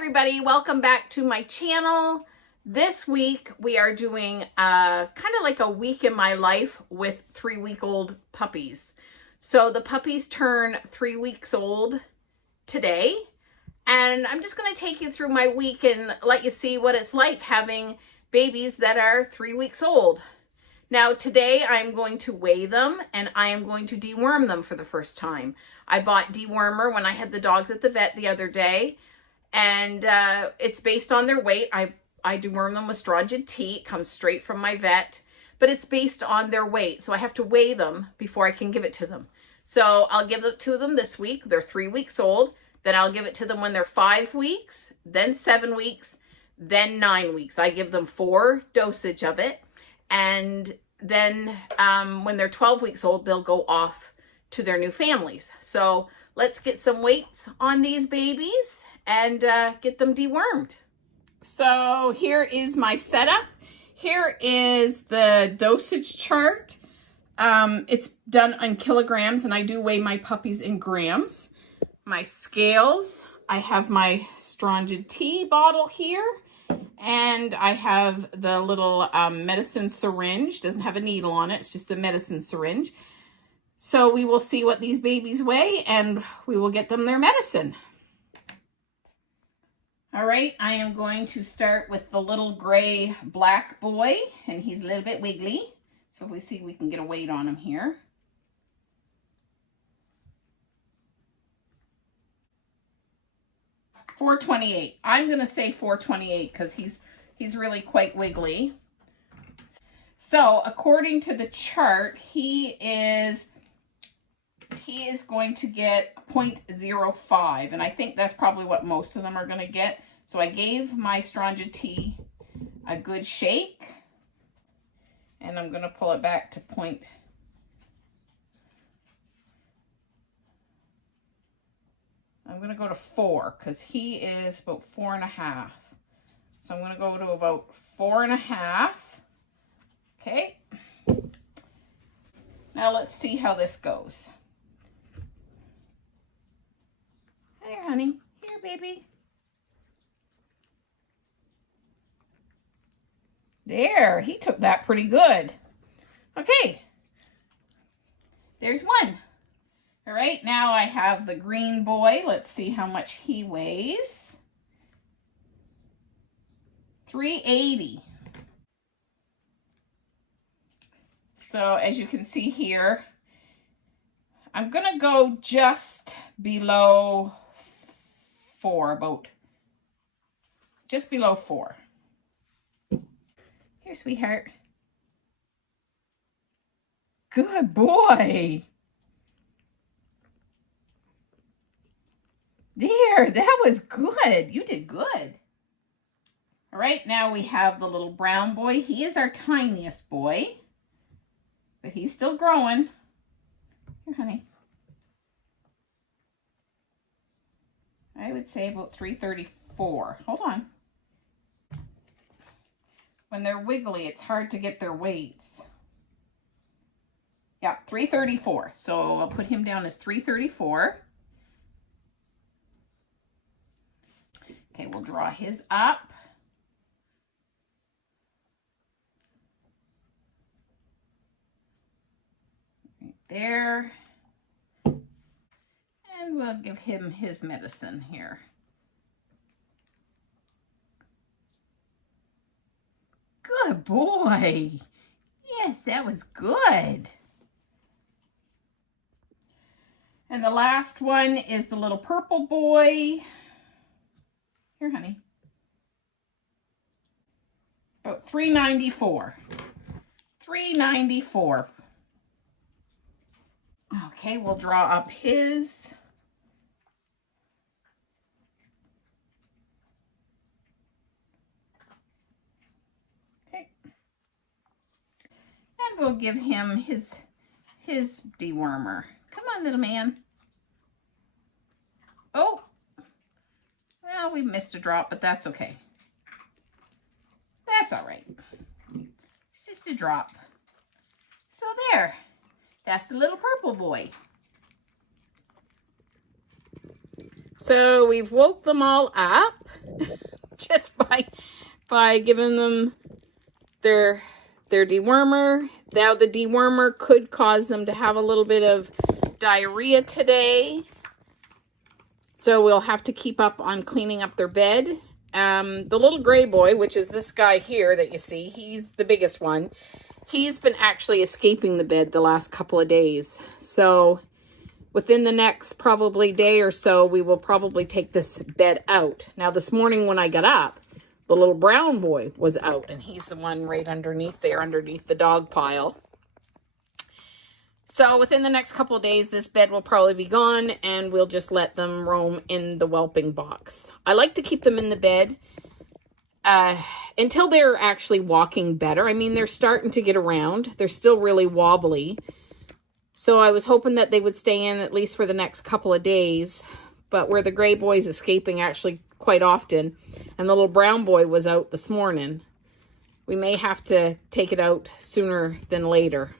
everybody, welcome back to my channel. This week we are doing kind of like a week in my life with 3-week-old puppies. So the puppies turn 3 weeks old today, and I'm just going to take you through my week and let you see what it's like having babies that are 3 weeks old. Now today I'm going to weigh them and I am going to deworm them for the first time. I bought dewormer when I had the dogs at the vet the other day, and it's based on their weight. I deworm them with Strongyed tea. It comes straight from my vet, but it's based on their weight. So I have to weigh them before I can give it to them. So I'll give it to them this week. They're 3 weeks old. Then I'll give it to them when they're 5 weeks, then 7 weeks, then 9 weeks. I give them 4 dosage of it. And then when they're 12 weeks old, they'll go off to their new families. So let's get some weights on these babies and get them dewormed. So here is my setup. Here is the dosage chart. It's done on kilograms, and I do weigh my puppies in grams. My scales, I have my Strongyed tea bottle here, and I have the little medicine syringe. Doesn't have a needle on it, it's just a medicine syringe. So we will see what these babies weigh, and we will get them their medicine. All right, I am going to start with the little gray black boy, and he's a little bit wiggly. So we see if we can get a weight on him here. $4.28. I'm going to say $4.28 because he's really quite wiggly. So according to the chart, he is going to get 0.05, and I think that's probably what most of them are going to get. So I gave my Strongyed tea a good shake, and I'm going to pull it back to I'm going to go to 4 because he is about 4.5. So I'm going to go to about 4.5. Okay. Now let's see how this goes. Here, honey. Here, baby. There, he took that pretty good. Okay. There's one. All right, now I have the green boy. Let's see how much he weighs. 380. So as you can see here, I'm going to go just below 4, just below 4. Here, sweetheart. Good boy. There, that was good. You did good. All right, now we have the little brown boy. He is our tiniest boy, but he's still growing. Here, honey. I would say about 334. Hold on. When they're wiggly, it's hard to get their weights. Yeah, 334. So I'll put him down as 334. Okay, we'll draw his up. Right there. And we'll give him his medicine here. Good boy. Yes, that was good. And the last one is the little purple boy. Here, honey. About 394. 394. Okay, we'll draw up his. Okay. And we'll give him his dewormer. Come on, little man. Oh. Well, we missed a drop, but that's okay. That's all right. It's just a drop. So there. That's the little purple boy. So we've woke them all up just by giving them their dewormer. Now the dewormer could cause them to have a little bit of diarrhea today. So we'll have to keep up on cleaning up their bed. The little gray boy, which is this guy here that you see, he's the biggest one. He's been actually escaping the bed the last couple of days. So within the next probably day or so, we will probably take this bed out. Now this morning when I got up, the little brown boy was out, and he's the one right underneath there, underneath the dog pile. So within the next couple of days, this bed will probably be gone, and we'll just let them roam in the whelping box. I like to keep them in the bed until they're actually walking better. I mean, they're starting to get around. They're still really wobbly. So I was hoping that they would stay in at least for the next couple of days. But where the gray boy's escaping actually quite often, and the little brown boy was out this morning, we may have to take it out sooner than later.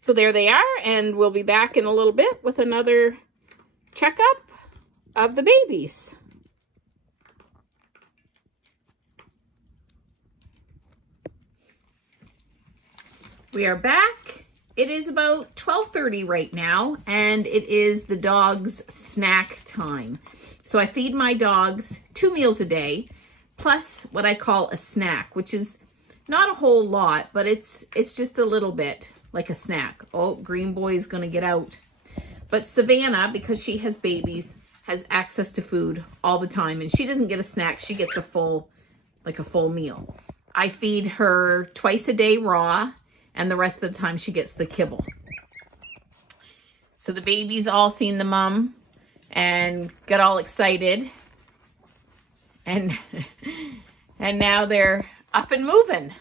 So there they are, and we'll be back in a little bit with another checkup of the babies. We are back. It is about 12:30 right now, and it is the dog's snack time. So I feed my dogs 2 meals a day, plus what I call a snack, which is not a whole lot, but it's just a little bit like a snack. Oh, green boy is going to get out. But Savannah, because she has babies, has access to food all the time, and she doesn't get a snack. She gets a full meal. I feed her twice a day raw, and the rest of the time she gets the kibble. So the babies all seen the mom and got all excited, and now they're up and moving.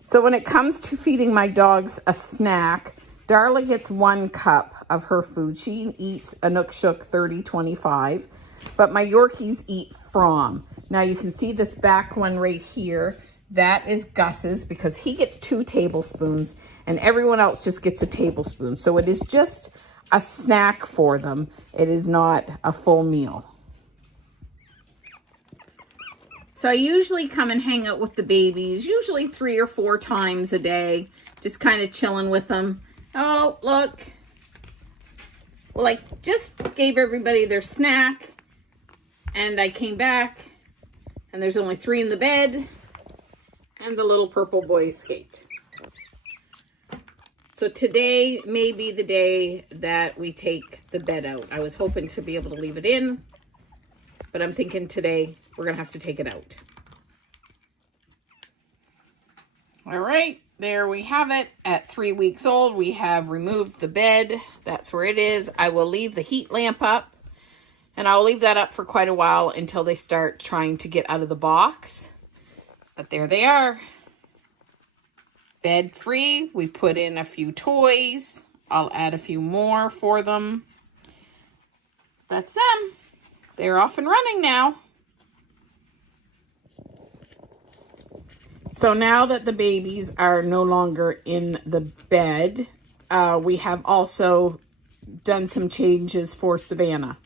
So when it comes to feeding my dogs a snack, Darla gets 1 cup of her food. She eats a Nook Shook 30-25, but my Yorkies eat from. Now you can see this back one right here. That is Gus's, because he gets 2 tablespoons and everyone else just gets a tablespoon. So it is just a snack for them. It is not a full meal. So I usually come and hang out with the babies, usually 3 or 4 times a day, just kind of chilling with them. Oh, look. Well, I just gave everybody their snack, and I came back, and there's only 3 in the bed, and the little purple boy escaped. So today may be the day that we take the bed out. I was hoping to be able to leave it in, but I'm thinking today we're going to have to take it out. All right, there we have it. At 3 weeks old, we have removed the bed. That's where it is. I will leave the heat lamp up, and I'll leave that up for quite a while until they start trying to get out of the box. But there they are. Bed free. We put in a few toys. I'll add a few more for them. That's them. They're off and running now. So now that the babies are no longer in the bed, we have also done some changes for Savannah.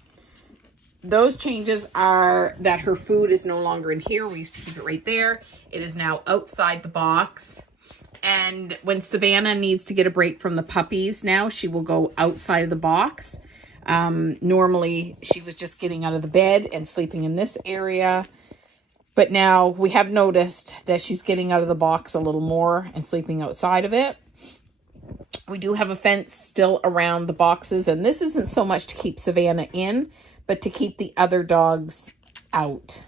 Those changes are that her food is no longer in here. We used to keep it right there. It is now outside the box. And when Savannah needs to get a break from the puppies now, she will go outside of the box. Normally, she was just getting out of the bed and sleeping in this area. But now we have noticed that she's getting out of the box a little more and sleeping outside of it. We do have a fence still around the boxes, and this isn't so much to keep Savannah in, but to keep the other dogs out,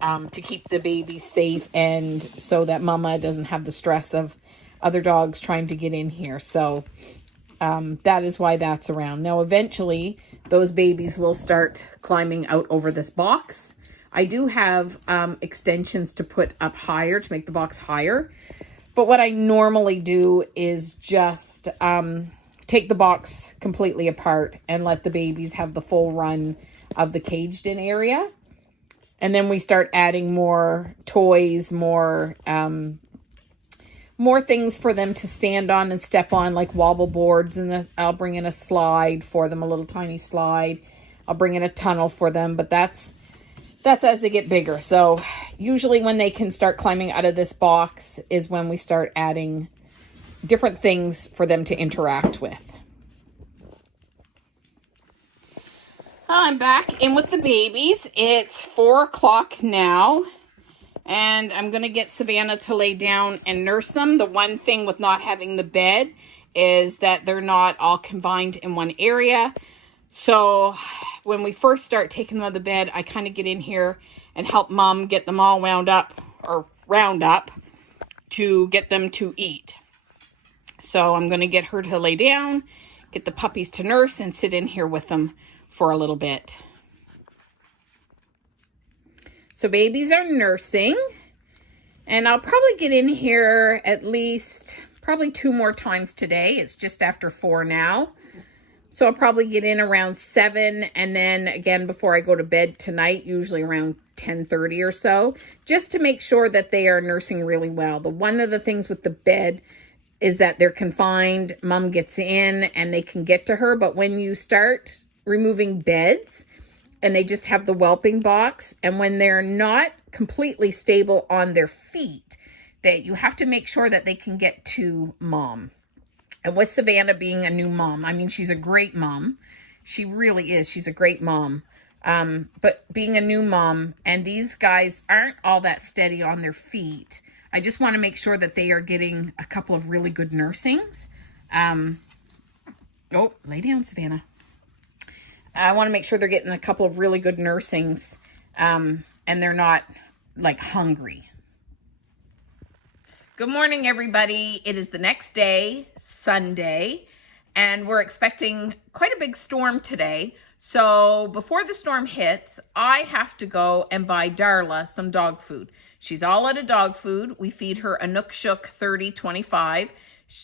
to keep the babies safe, and so that mama doesn't have the stress of other dogs trying to get in here. So that is why that's around. Now, eventually, those babies will start climbing out over this box. I do have extensions to put up higher to make the box higher. But what I normally do is just take the box completely apart and let the babies have the full run of the caged in area. And then we start adding more toys, more more things for them to stand on and step on, like wobble boards, and I'll bring in a slide for them, a little tiny slide. I'll bring in a tunnel for them, but that's as they get bigger. So usually when they can start climbing out of this box is when we start adding different things for them to interact with. I'm back in with the babies. It's 4 o'clock now, and I'm going to get Savannah to lay down and nurse them. The one thing with not having the bed is that they're not all confined in one area. So when we first start taking them out of the bed, I kind of get in here and help Mom get them all round up to get them to eat. So I'm going to get her to lay down, get the puppies to nurse, and sit in here with them for a little bit. So babies are nursing, and I'll probably get in here at least probably 2 more times today. It's just after 4 now. So I'll probably get in around 7, and then again before I go to bed tonight, usually around 10:30 or so, just to make sure that they are nursing really well. One of the things with the bed is that they're confined. Mom gets in and they can get to her, but when you start removing beds and they just have the whelping box, and when they're not completely stable on their feet, that you have to make sure that they can get to Mom. And with Savannah being a new mom, I mean, she's a great mom. She really is. She's a great mom. But being a new mom, and these guys aren't all that steady on their feet, I just want to make sure that they are getting a couple of really good nursings. Oh, lay down, Savannah. I want to make sure they're getting a couple of really good nursings, and they're not, like, hungry. Good morning, everybody. It is the next day, Sunday, and we're expecting quite a big storm today. So before the storm hits, I have to go and buy Darla some dog food. She's all out of dog food. We feed her a Nook Shook 30-25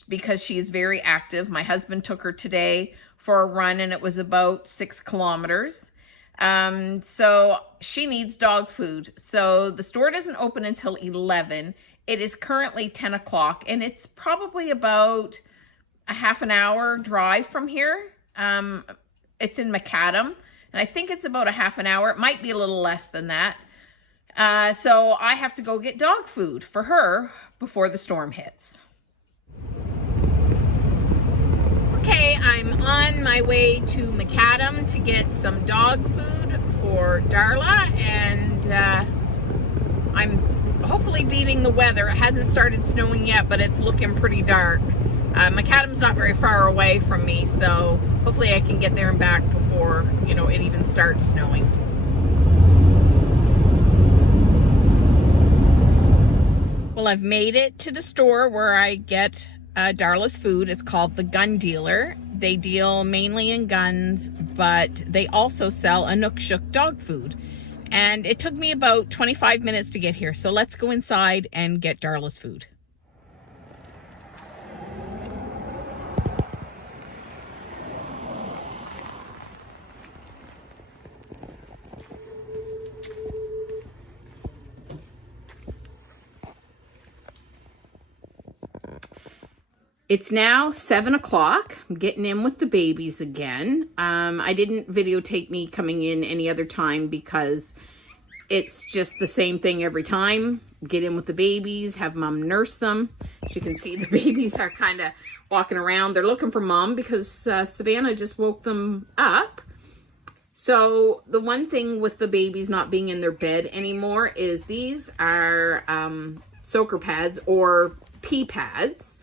because she's very active. My husband took her today for a run, and it was about 6 kilometers. So she needs dog food. So the store doesn't open until 11. It is currently 10 o'clock, and it's probably about a half an hour drive from here. It's in Macadam, and I think it's about a half an hour. It might be a little less than that. So I have to go get dog food for her before the storm hits. Okay, I'm on my way to Macadam to get some dog food for Darla, and I'm hopefully beating the weather. It hasn't started snowing yet, but it's looking pretty dark. Macadam's not very far away from me, so hopefully I can get there and back before, you know, it even starts snowing. Well, I've made it to the store where I get Darla's food. It's called the Gun Dealer. They deal mainly in guns, but they also sell a Nook Shook dog food. And it took me about 25 minutes to get here. So let's go inside and get Darla's food. It's now 7 o'clock. I'm getting in with the babies again. I didn't videotape me coming in any other time because it's just the same thing every time. Get in with the babies, have Mom nurse them. As you can see, the babies are kind of walking around. They're looking for Mom because Savannah just woke them up. So the one thing with the babies not being in their bed anymore is these are soaker pads or pee pads.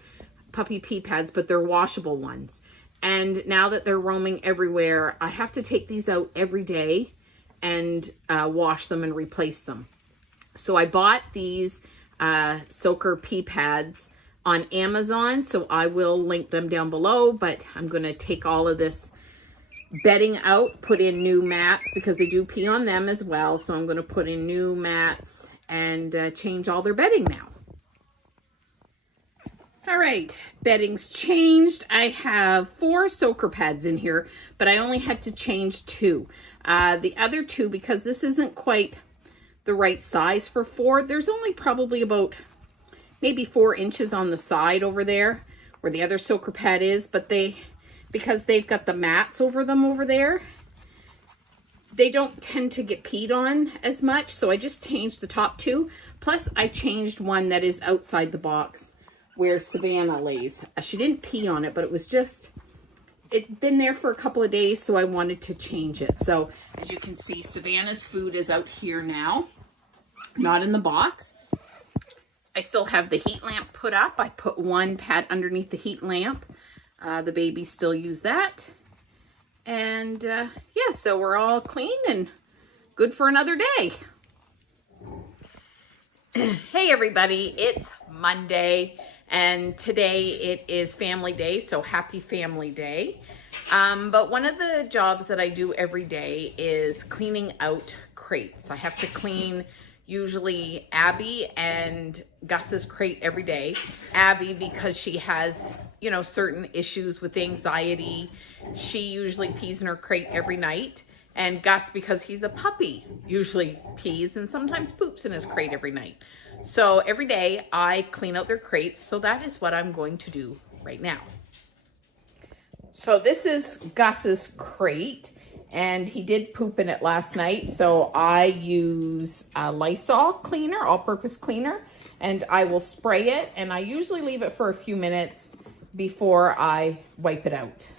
Puppy pee pads, but they're washable ones. And now that they're roaming everywhere, I have to take these out every day and wash them and replace them. So I bought these soaker pee pads on Amazon, so I will link them down below, but I'm going to take all of this bedding out, put in new mats because they do pee on them as well. So I'm going to put in new mats and change all their bedding now. All right, bedding's changed. I have 4 soaker pads in here, but I only had to change 2. The other 2, because this isn't quite the right size for 4, there's only probably about maybe 4 inches on the side over there where the other soaker pad is, but because they've got the mats over them over there, they don't tend to get peed on as much. So I just changed the top 2. Plus I changed one that is outside the box where Savannah lays. She didn't pee on it, but it'd been there for a couple of days, so I wanted to change it. So as you can see, Savannah's food is out here now, not in the box. I still have the heat lamp put up. I put one pad underneath the heat lamp. The babies still use that. And yeah, so we're all clean and good for another day. Hey everybody, it's Monday. And today it is family day, so happy family day. But one of the jobs that I do every day is cleaning out crates. I have to clean usually Abby and Gus's crate every day. Abby, because she has, you know, certain issues with anxiety, she usually pees in her crate every night. And Gus, because he's a puppy, usually pees and sometimes poops in his crate every night. So every day I clean out their crates. So that is what I'm going to do right now. So this is Gus's crate, and he did poop in it last night. So I use a Lysol cleaner, all-purpose cleaner, and I will spray it. And I usually leave it for a few minutes before I wipe it out.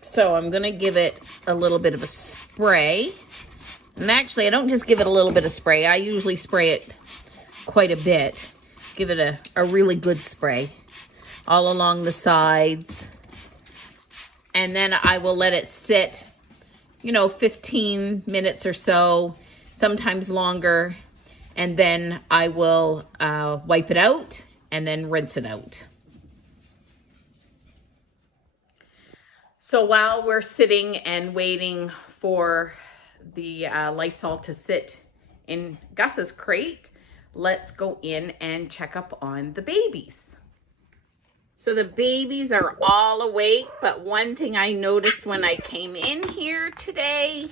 So I'm going to give it a little bit of a spray. And actually, I don't just give it a little bit of spray. I usually spray it quite a bit. Give it a really good spray all along the sides. And then I will let it sit, you know, 15 minutes or so, sometimes longer. And then I will wipe it out and then rinse it out. So while we're sitting and waiting for the Lysol to sit in Gus's crate, let's go in and check up on the babies. So the babies are all awake, but one thing I noticed when I came in here today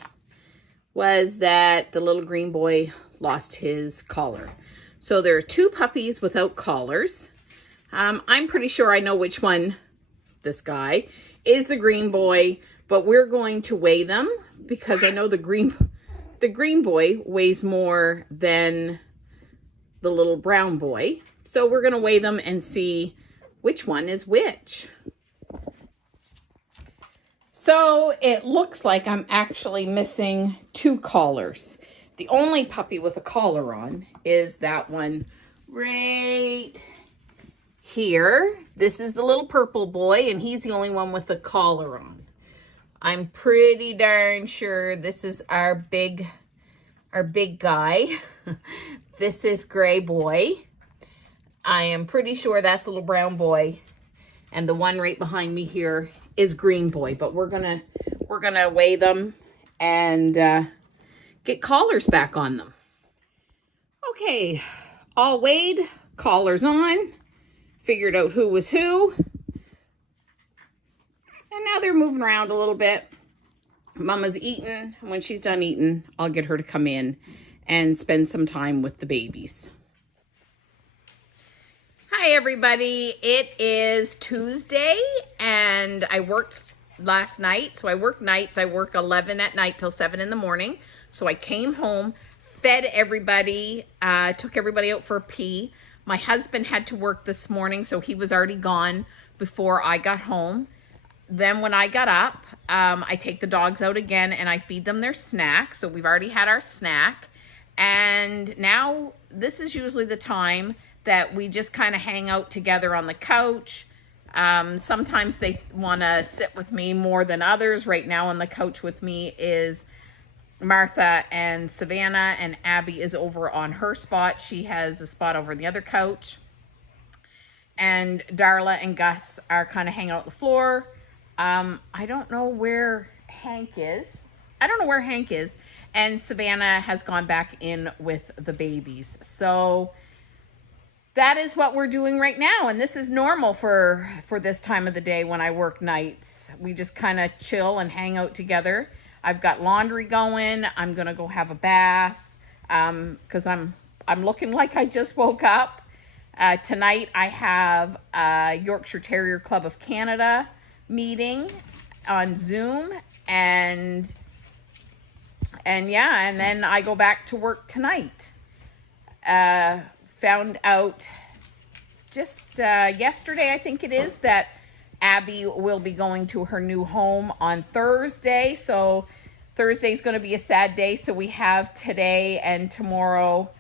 was that the little green boy lost his collar. So there are 2 puppies without collars. I'm pretty sure I know which one, this guy, is the green boy, but we're going to weigh them because I know the green boy weighs more than the little brown boy. So we're going to weigh them and see which one is which. So it looks like I'm actually missing 2 collars. The only puppy with a collar on is that one right here. This is the little purple boy, and he's the only one with a collar on. I'm pretty darn sure this is our big guy. This is gray boy. I am pretty sure that's little brown boy, and the one right behind me here is green boy. But we're gonna weigh them and get collars back on them. Okay, all weighed, collars on, figured out who was who. And now they're moving around a little bit. Mama's eating. When she's done eating, I'll get her to come in and spend some time with the babies. Hi, everybody. It is Tuesday, and I worked last night. So I work nights. I work 11 at night till 7 in the morning. So I came home, fed everybody, took everybody out for a pee. My husband had to work this morning, so he was already gone before I got home. Then when I got up, I take the dogs out again and I feed them their snack. So we've already had our snack. And now this is usually the time that we just kind of hang out together on the couch. Sometimes they want to sit with me more than others. Right now on the couch with me is Martha and Savannah, and Abby is over on her spot. She has a spot over the other couch. And Darla and Gus are kind of hanging out on the floor. I don't know where Hank is. And Savannah has gone back in with the babies. So that is what we're doing right now. And this is normal for this time of the day when I work nights. We just kind of chill and hang out together. I've got laundry going. I'm going to go have a bath. because I'm looking like I just woke up. Tonight I have a Yorkshire Terrier Club of Canada meeting on Zoom, and yeah, and then I go back to work tonight. Found out just yesterday, I think it is, that Abby will be going to her new home on Thursday. So Thursday's going to be a sad day. So we have today and tomorrow,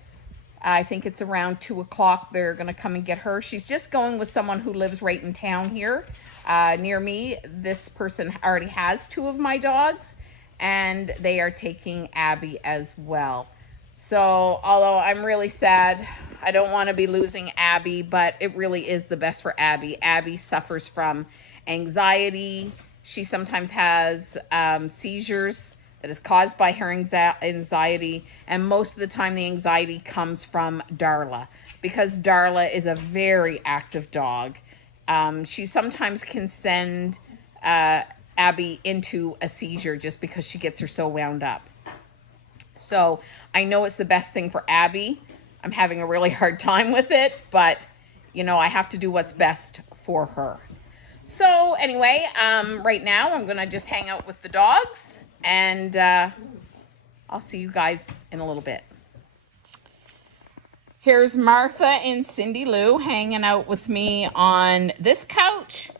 I think it's around 2 o'clock, they're going to come and get her. She's just going with someone who lives right in town here near me. This person already has 2 of my dogs, and they are taking Abby as well. So although I'm really sad, I don't want to be losing Abby, but it really is the best for Abby. Abby suffers from anxiety. She sometimes has seizures that is caused by her anxiety, and most of the time the anxiety comes from Darla, because Darla is a very active dog. She sometimes can send Abby into a seizure just because she gets her so wound up. So I know it's the best thing for Abby. I'm having a really hard time with it, but you know, I have to do what's best for her. So anyway, right now I'm gonna just hang out with the dogs, and I'll see you guys in a little bit. Here's Martha and Cindy Lou hanging out with me on this couch.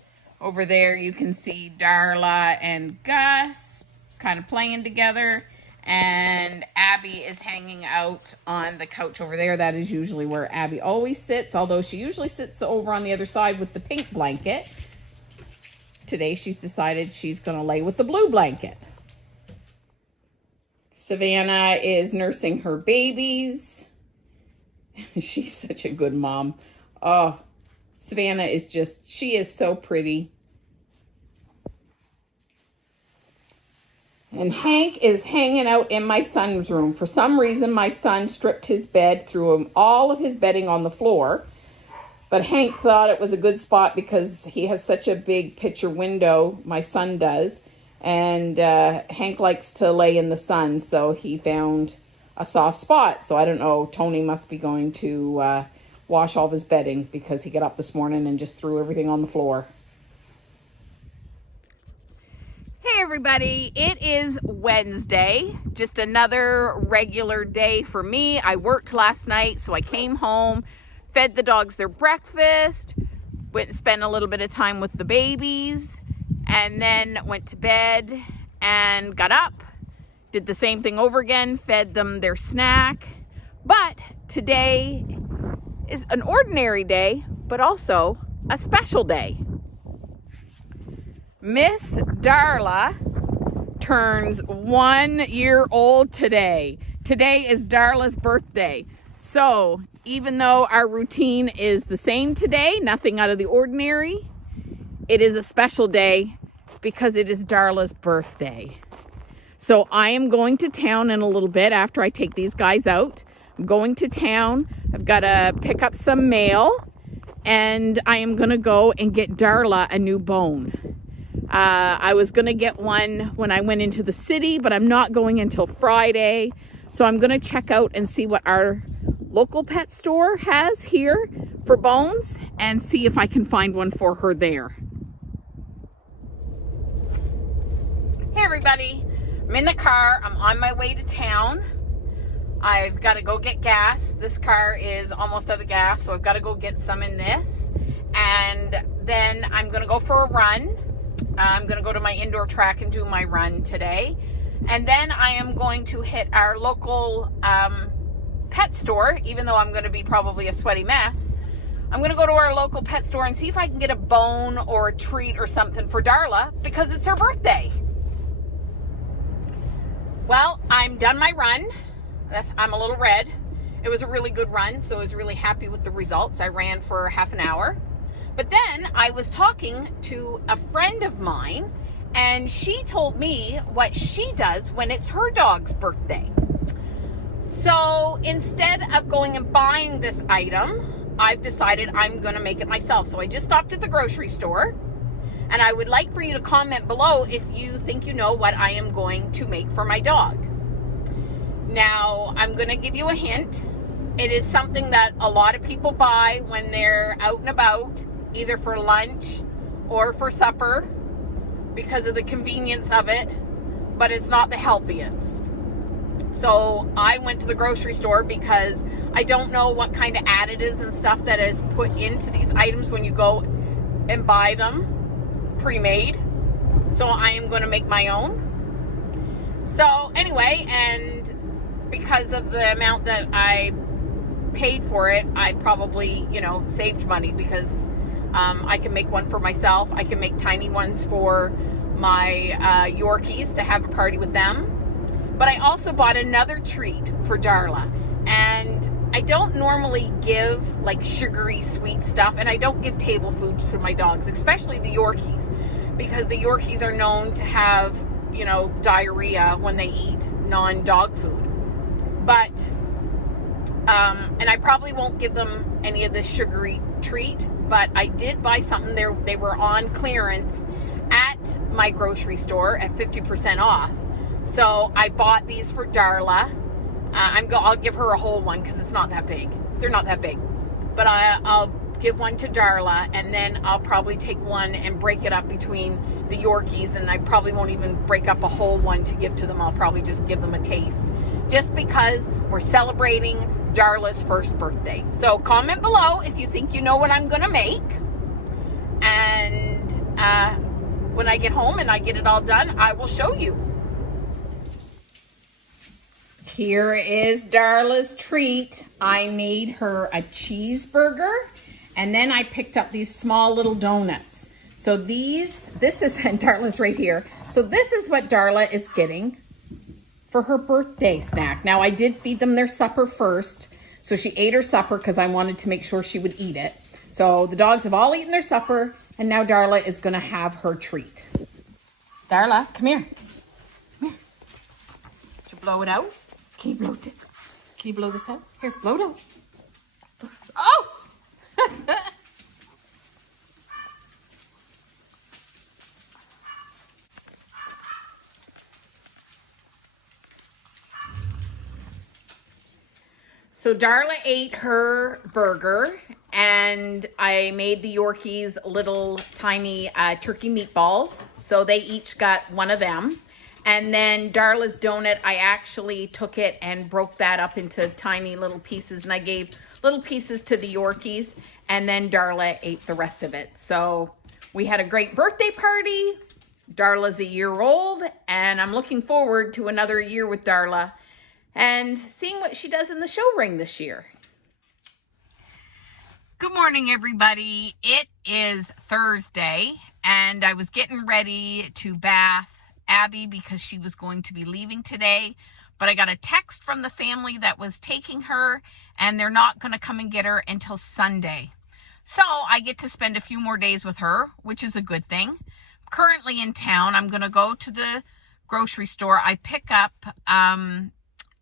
Over there you can see Darla and Gus kind of playing together, and Abby is hanging out on the couch over there. That is usually where Abby always sits, although she usually sits over on the other side with the pink blanket. Today she's decided she's going to lay with the blue blanket. Savannah is nursing her babies. She's such a good mom. Oh, Savannah is just, she is so pretty. And Hank is hanging out in my son's room. For some reason, my son stripped his bed, threw all of his bedding on the floor. But Hank thought it was a good spot because he has such a big picture window, my son does. And Hank likes to lay in the sun, so he found a soft spot. So I don't know, Tony must be going to wash all of his bedding because he got up this morning and just threw everything on the floor. Hey everybody, it is Wednesday, just another regular day for me. I worked last night, so I came home, fed the dogs their breakfast, went and spent a little bit of time with the babies, and then went to bed and got up, did the same thing over again, fed them their snack. But today is an ordinary day, but also a special day. Miss Darla turns 1 year old today. Today is Darla's birthday. So even though our routine is the same today, nothing out of the ordinary, it is a special day because it is Darla's birthday. So I am going to town in a little bit after I take these guys out. I'm going to town. I've got to pick up some mail, and I am going to go and get Darla a new bone. I was going to get one when I went into the city, but I'm not going until Friday. So I'm going to check out and see what our local pet store has here for bones and see if I can find one for her there. Hey everybody, I'm in the car. I'm on my way to town. I've got to go get gas. This car is almost out of gas, so I've got to go get some in this. And then I'm going to go for a run. I'm going to go to my indoor track and do my run today. And then I am going to hit our local pet store, even though I'm going to be probably a sweaty mess. I'm going to go to our local pet store and see if I can get a bone or a treat or something for Darla because it's her birthday. Well, I'm done my run. I'm a little red. It was a really good run, so I was really happy with the results. I ran for half an hour. But then I was talking to a friend of mine, and she told me what she does when it's her dog's birthday. So instead of going and buying this item, I've decided I'm going to make it myself. So I just stopped at the grocery store, and I would like for you to comment below if you think you know what I am going to make for my dog. Now, I'm going to give you a hint. It is something that a lot of people buy when they're out and about, either for lunch or for supper, because of the convenience of it, but it's not the healthiest. So I went to the grocery store because I don't know what kind of additives and stuff that is put into these items when you go and buy them pre-made. So I am going to make my own. So anyway, and because of the amount that I paid for it, I probably, saved money, because I can make one for myself. I can make tiny ones for my Yorkies to have a party with them. But I also bought another treat for Darla. And I don't normally give like sugary sweet stuff, and I don't give table foods for my dogs, especially the Yorkies, because the Yorkies are known to have, diarrhea when they eat non-dog food. But, and I probably won't give them any of this sugary treat, but I did buy something there. They were on clearance at my grocery store at 50% off. So I bought these for Darla. I'll give her a whole one because it's not that big. They're not that big. But I'll give one to Darla, and then I'll probably take one and break it up between the Yorkies, and I probably won't even break up a whole one to give to them. I'll probably just give them a taste, just because we're celebrating Darla's first birthday. So comment below if you think you know what I'm gonna make, and when I get home and I get it all done, I will show you. Here is Darla's treat. I made her a cheeseburger, and then I picked up these small little donuts. So this is, and Darla's right here. So this is what Darla is getting for her birthday snack. Now, I did feed them their supper first. So she ate her supper because I wanted to make sure she would eat it. So the dogs have all eaten their supper, and now Darla is gonna have her treat. Darla, come here. Come here. Did you blow it out? Can you blow it? Can you blow this out? Here, blow it out. Oh! So Darla ate her burger, and I made the Yorkies little tiny turkey meatballs. So they each got one of them. And then Darla's donut, I actually took it and broke that up into tiny little pieces, and I gave little pieces to the Yorkies, and then Darla ate the rest of it. So we had a great birthday party. Darla's a year old, and I'm looking forward to another year with Darla and seeing what she does in the show ring this year. Good morning, everybody. It is Thursday, and I was getting ready to bath Abby because she was going to be leaving today, but I got a text from the family that was taking her, and they're not going to come and get her until Sunday. So I get to spend a few more days with her, which is a good thing. Currently in town, I'm going to go to the grocery store. I pick up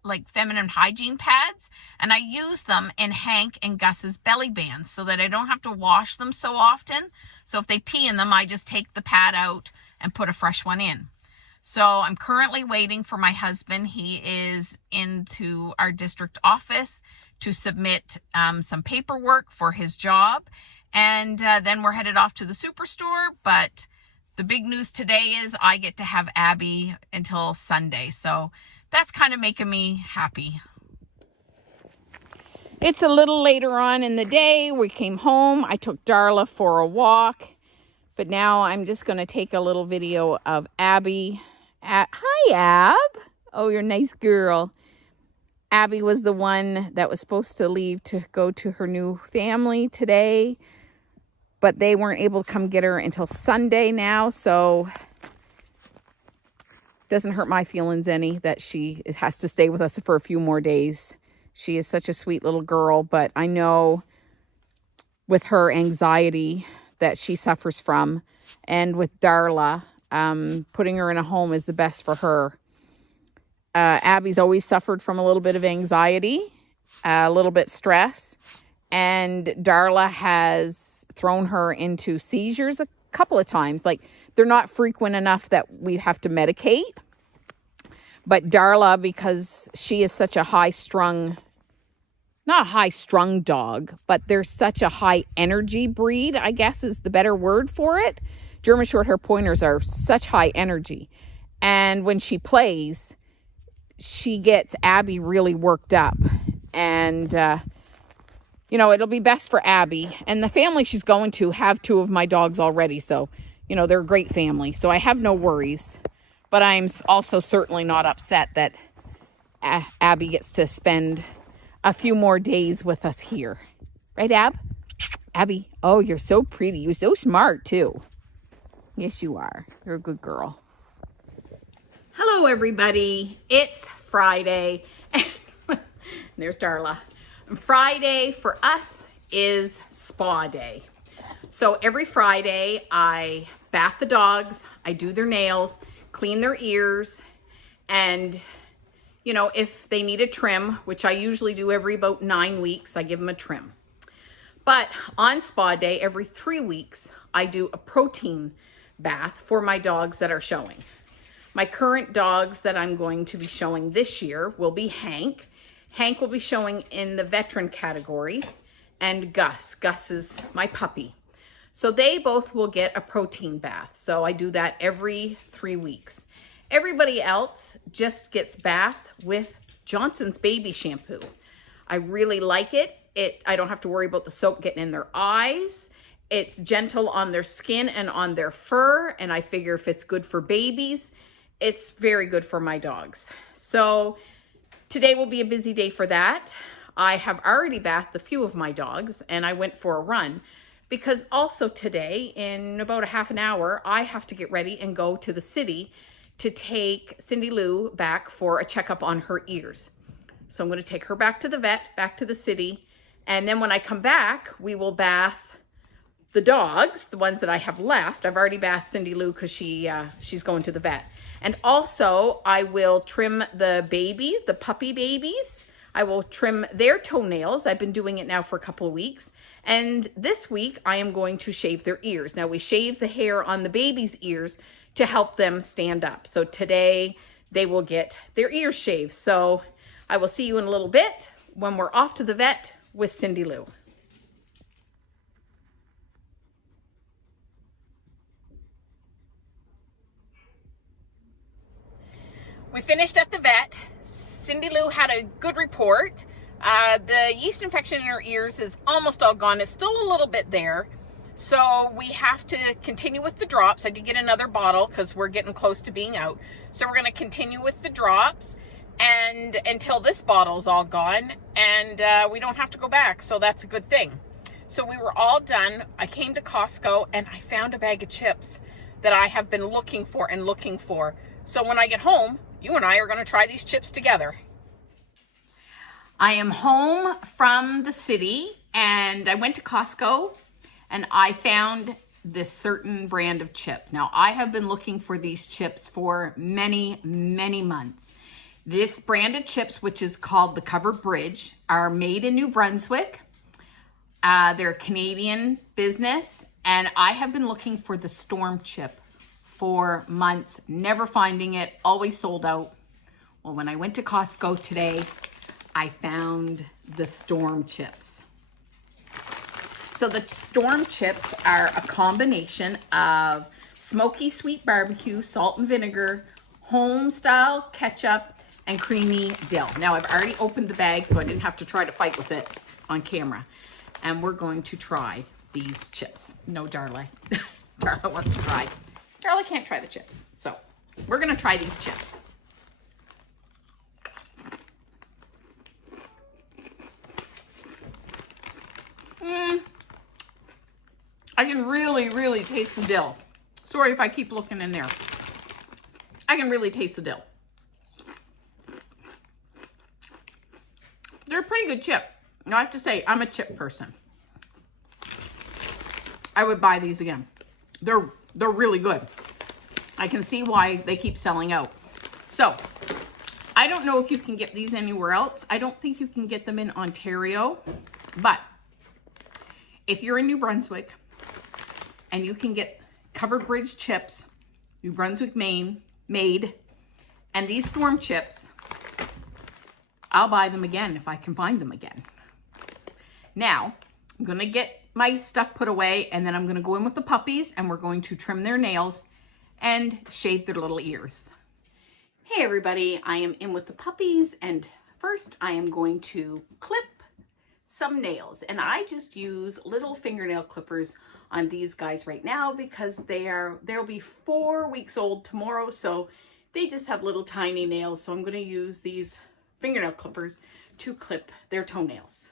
like feminine hygiene pads, and I use them in Hank and Gus's belly bands so that I don't have to wash them so often. So if they pee in them, I just take the pad out and put a fresh one in. So I'm currently waiting for my husband. He is into our district office to submit some paperwork for his job. And then we're headed off to the superstore. But the big news today is I get to have Abby until Sunday. So that's kind of making me happy. It's a little later on in the day. We came home. I took Darla for a walk. But now I'm just going to take a little video of Abby. Hi, Ab. Oh, you're a nice girl. Abby was the one that was supposed to leave to go to her new family today, but they weren't able to come get her until Sunday now, so it doesn't hurt my feelings any that she has to stay with us for a few more days. She is such a sweet little girl, but I know with her anxiety that she suffers from, and with Darla, putting her in a home is the best for her. Abby's always suffered from a little bit of anxiety, a little bit stress, and Darla has thrown her into seizures a couple of times. Like, they're not frequent enough that we have to medicate, But Darla, because she is such a high-strung, not a high-strung dog, but they're such a high-energy breed, I guess is the better word for it. German Shorthaired Pointers are such high energy. And when she plays, she gets Abby really worked up. And, you know, it'll be best for Abby. And the family she's going to have 2 of my dogs already. So, you know, they're a great family. So I have no worries. But I'm also certainly not upset that Abby gets to spend a few more days with us here. Right, Abby? Oh, you're so pretty. You're so smart, too. Yes, you are. You're a good girl. Hello, everybody. It's Friday. There's Darla. Friday for us is spa day. So every Friday, I bath the dogs, I do their nails, clean their ears, and you know, if they need a trim, which I usually do every about 9 weeks, I give them a trim. But on spa day, every 3 weeks, I do a protein bath for my dogs that are showing. My current dogs that I'm going to be showing this year will be Hank. Hank will be showing in the veteran category, and Gus. Gus is my puppy. So they both will get a protein bath. So I do that every 3 weeks. Everybody else just gets bathed with Johnson's baby shampoo. I really like it. I don't have to worry about the soap getting in their eyes. It's gentle on their skin and on their fur. And I figure if it's good for babies, it's very good for my dogs. So today will be a busy day for that. I have already bathed a few of my dogs and I went for a run because also today in about a half an hour, I have to get ready and go to the city to take Cindy Lou back for a checkup on her ears. So I'm going to take her back to the vet, back to the city. And then when I come back, we will bath the dogs, the ones that I have left. I've already bathed Cindy Lou because she's going to the vet. And also I will trim the babies, the puppy babies. I will trim their toenails. I've been doing it now for a couple of weeks. And this week I am going to shave their ears. Now we shave the hair on the baby's ears to help them stand up. So today they will get their ears shaved. So I will see you in a little bit when we're off to the vet with Cindy Lou. We finished at the vet. Cindy Lou had a good report. The yeast infection in her ears is almost all gone. It's still a little bit there. So we have to continue with the drops. I did get another bottle because we're getting close to being out. So we're going to continue with the drops and until this bottle's all gone and we don't have to go back. So that's a good thing. So we were all done. I came to Costco and I found a bag of chips that I have been looking for and looking for. So when I get home, you and I are going to try these chips together. I am home from the city and I went to Costco and I found this certain brand of chip. Now, I have been looking for these chips for many, many months. This brand of chips, which is called the Covered Bridge, are made in New Brunswick. They're a Canadian business, and I have been looking for the Storm chip for months, never finding it, always sold out. Well, when I went to Costco today, I found the Storm chips. So the Storm chips are a combination of smoky sweet barbecue, salt and vinegar, home style ketchup, and creamy dill. Now I've already opened the bag so I didn't have to try to fight with it on camera. And we're going to try these chips. No, Darla. Darla wants to try. Darla can't try the chips. So we're gonna try these chips. I can really, really taste the dill. Sorry if I keep looking in there. I can really taste the dill. They're a pretty good chip. Now I have to say, I'm a chip person. I would buy these again. They're really good. I can see why they keep selling out. So, I don't know if you can get these anywhere else. I don't think you can get them in Ontario, but if you're in New Brunswick and you can get Covered Bridge chips, New Brunswick, Maine, made, And these Storm Chips, I'll buy them again if I can find them again. Now, I'm gonna get my stuff put away, and then I'm gonna go in with the puppies, and we're going to trim their nails and shave their little ears. Hey everybody, I am in with the puppies, and first I am going to clip some nails, and I just use little fingernail clippers on these guys right now because they'll be 4 weeks old tomorrow, so they just have little tiny nails. So I'm going to use these fingernail clippers to clip their toenails.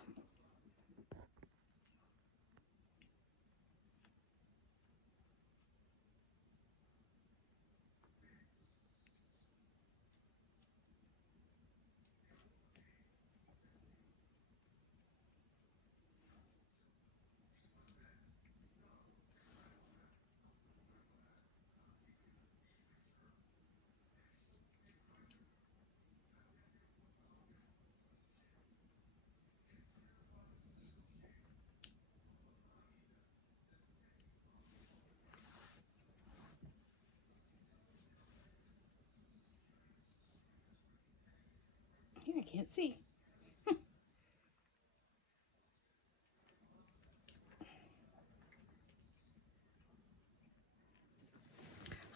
I can't see.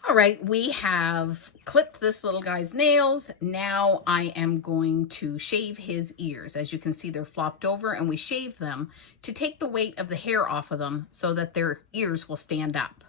All right, we have clipped this little guy's nails. Now I am going to shave his ears. As you can see, they're flopped over, and we shave them to take the weight of the hair off of them so that their ears will stand up.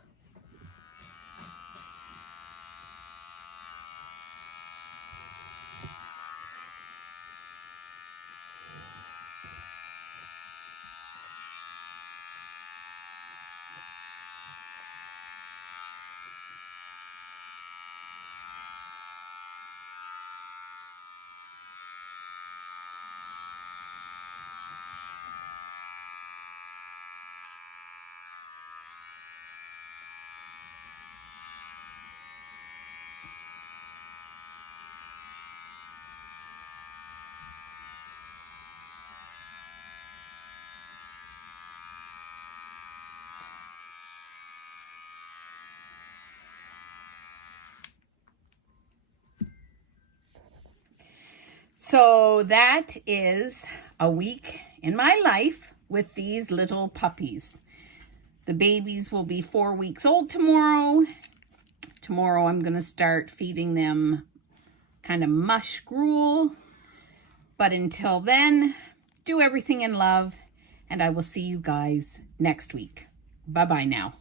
So that is a week in my life with these little puppies. The babies will be 4 weeks old tomorrow. Tomorrow I'm going to start feeding them kind of mush gruel. But until then, do everything in love, and I will see you guys next week. Bye-bye now.